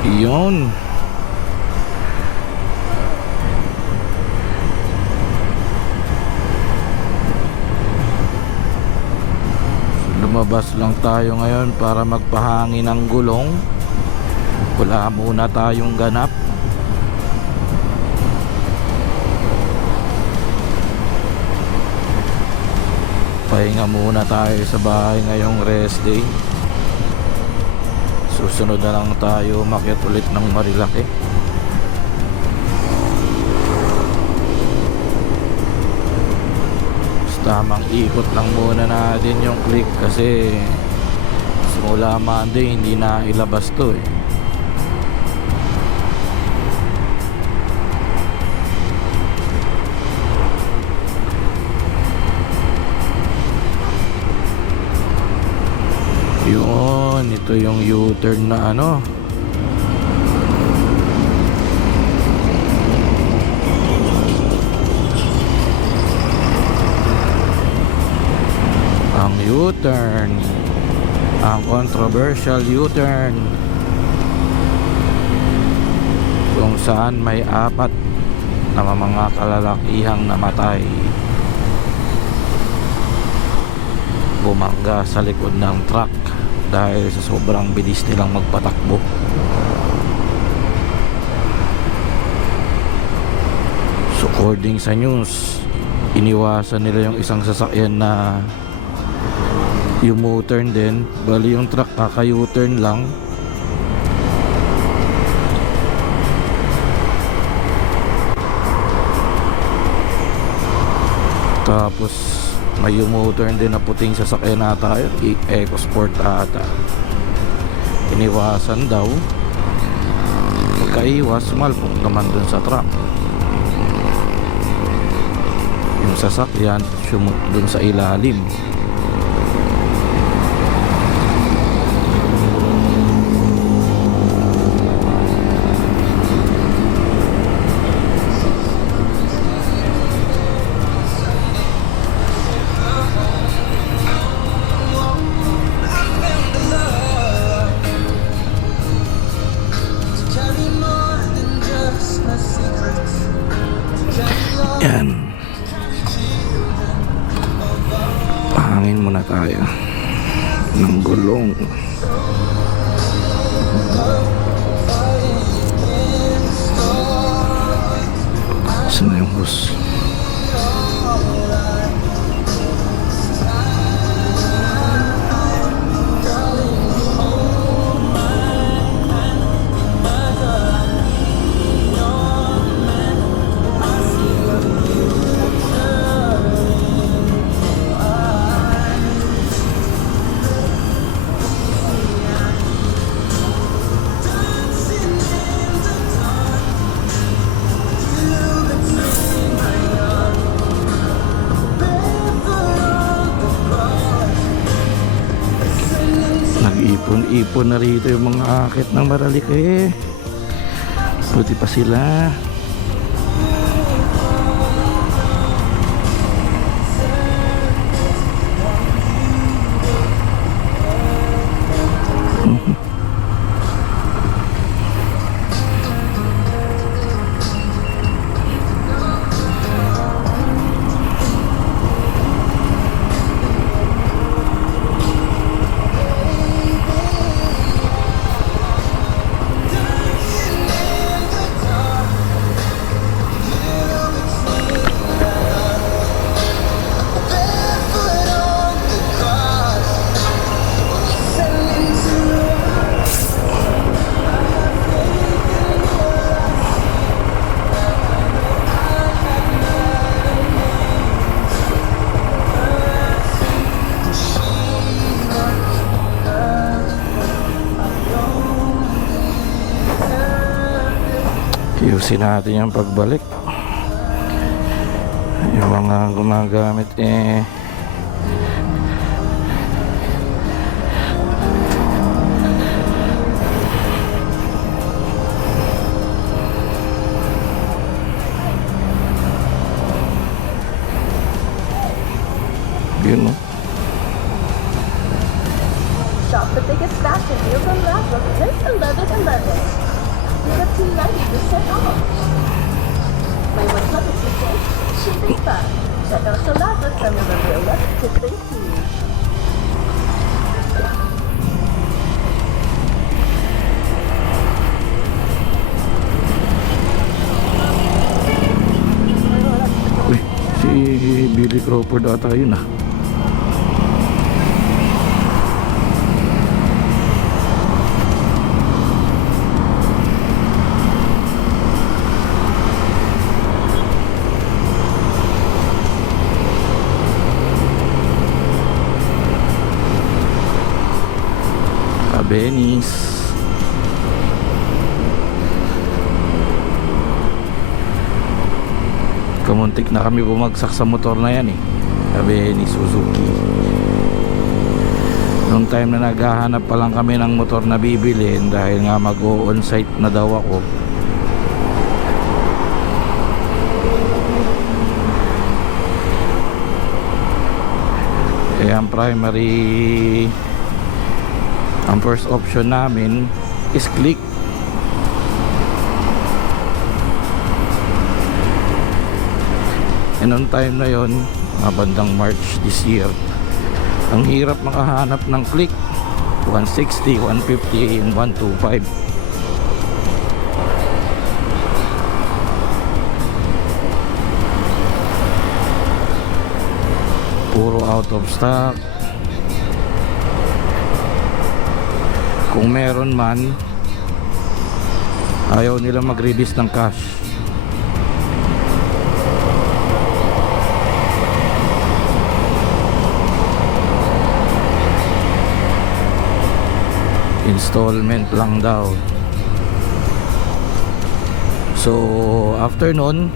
Yun. Lumabas lang tayo ngayon para magpahangin ng gulong. Wala muna tayong ganap. Pahinga muna tayo sa bahay ngayong rest day. Susunod na lang tayo umakyat ulit ng Marilaki. Tamang ikot lang muna natin yung click kasi simula Monday hindi na ilabas to eh. Yun, ito yung U-turn na ano. Ang U-turn, ang controversial U-turn, kung saan may 4 na mga kalalakihang namatay bumangga sa likod ng truck dahil sa sobrang bilis nilang magpatakbo. So according sa news, iniwasan nila yung isang sasakyan na yung U-turn din, bali yung truck kaka-U-turn lang. Tapos may U-turn din na puting sasakyan ata, EcoSport ata. Iniwasan daw. Pagkaiwas, sumalpok naman dun sa truck. Yung sasakyan sumut dun sa ilalim. Yan. Pahangin muna tayo ng gulong. Saan na yung hose? Nag-ipon-ipon na rito yung mga akit ng Marilaki. Buti pa sila. Ayusin natin yung pagbalik. Yung mga gumagamit yun, no? Shop the biggest fashion deals on Raffles this 11/11. up to 90% off. May 100% shipping pa. Check out the offer from November 11 to 13. Uy, si Billy Crawford ata yun ah. Venice. Kamuntik na kami bumagsak sa motor na yan eh. Venice Suzuki. Nung time na naghahanap pa lang kami ng motor na bibilin dahil nga mag-o-on-site na daw ako. Ang primary, ang first option namin is Click. And on time na yon, bandang March this year, ang hirap makahanap ng Click. 160, 150, and 125. Puro out of stock. Kung meron man, ayaw nila mag-release ng cash. Installment lang daw. So after nun,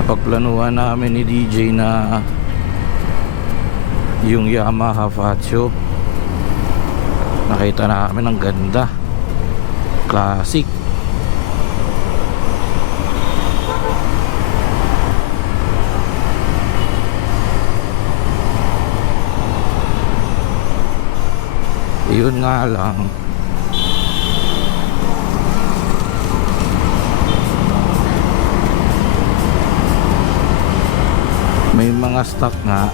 napagplanuhan namin ni DJ na yung Yamaha Fazio. Nakita namin ang ganda, classic. Yun nga lang, may mga stock nga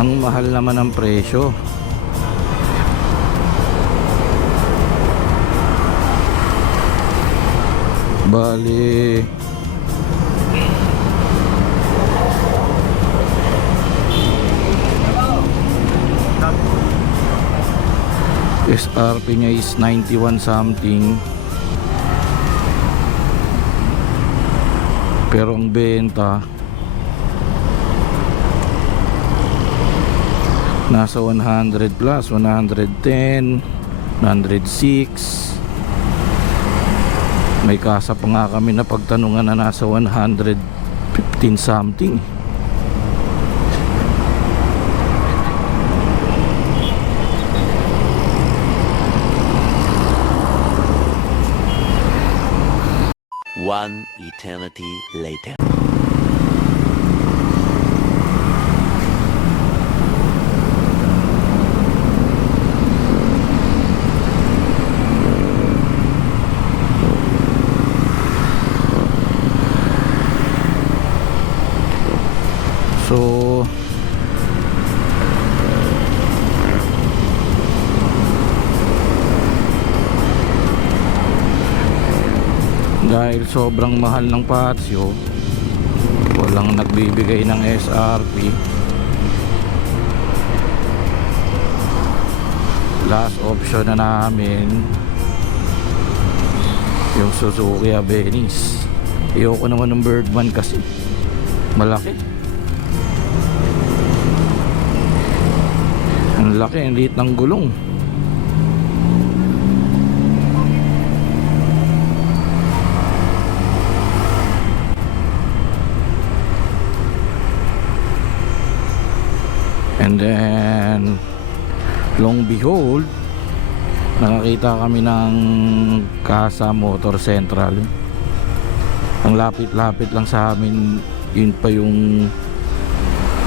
ang mahal naman ang presyo. Bali SRP nya is 91 something, pero ang benta nasa 100 plus, 110, 106. May kasa pa nga kami na pagtanungan na nasa 115 something. One eternity later. So dahil sobrang mahal ng Fazio, walang nagbibigay ng SRP. Last option na namin yung Suzuki Venice. Ayoko naman ng Birdman kasi malaki. Ang laki, ang liit ng gulong. And then long behold, nakakita kami ng Casa Motor Central. Ang lapit-lapit lang sa amin, yun pa yung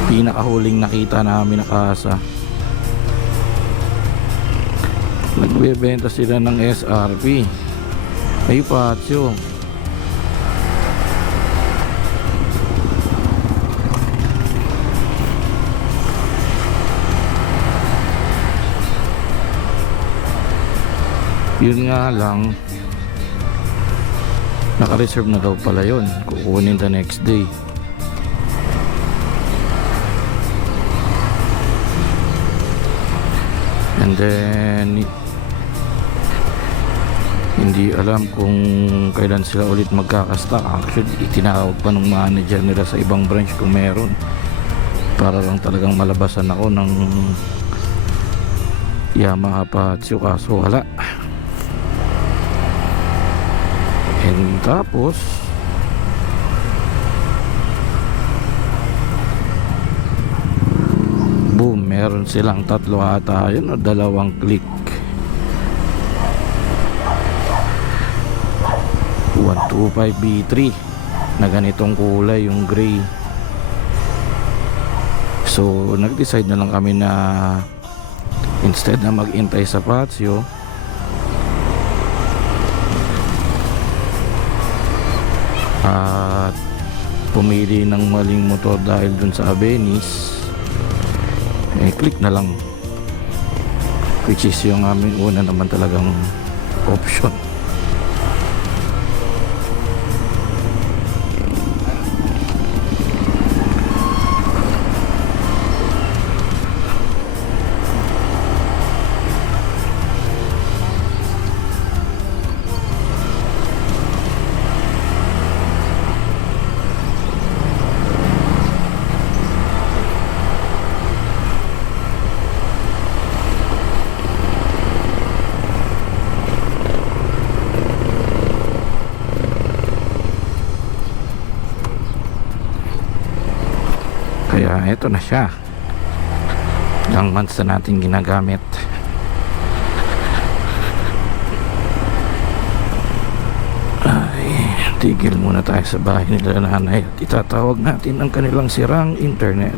pinakahuling nakita namin na Casa. Nagbebenta sila ng SRP. May patio. Yun nga lang, naka-reserve na daw pala yun. Kukunin the next day. And then hindi alam kung kailan sila ulit magkakasta. Actually, itinawag pa ng manager nila sa ibang branch kung meron, para lang talagang malabasan ako ng Yamaha Patio, kaso wala. And tapos boom, meron silang tatlo ata yun o dalawang click. 125 B3 na ganitong kulay, yung gray. So nag-decide na lang kami na instead na mag-intay sa patio, at pumili ng maling motor dahil dun sa Abenis, click na lang, which is yung aming una naman talagang option. Kaya eto na siya, ilang months na natin ginagamit. Ay, tigil muna tayo sa bahay nila nanay at itatawag natin ang kanilang sirang internet.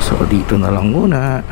So dito na lang muna.